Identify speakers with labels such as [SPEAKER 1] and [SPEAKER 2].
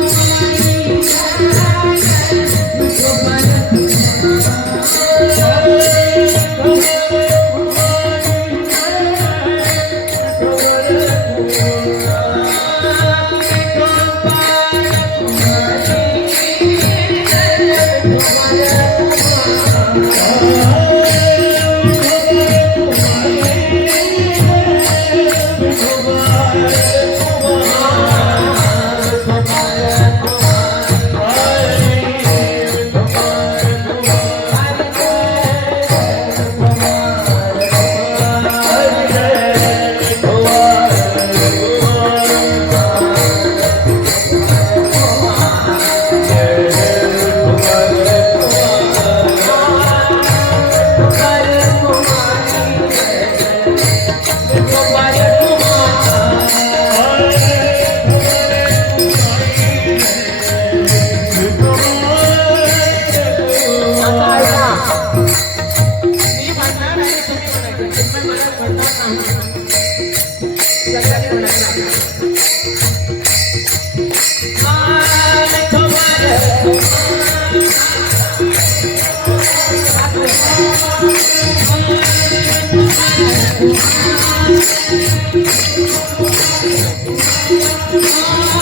[SPEAKER 1] Me
[SPEAKER 2] Thank you.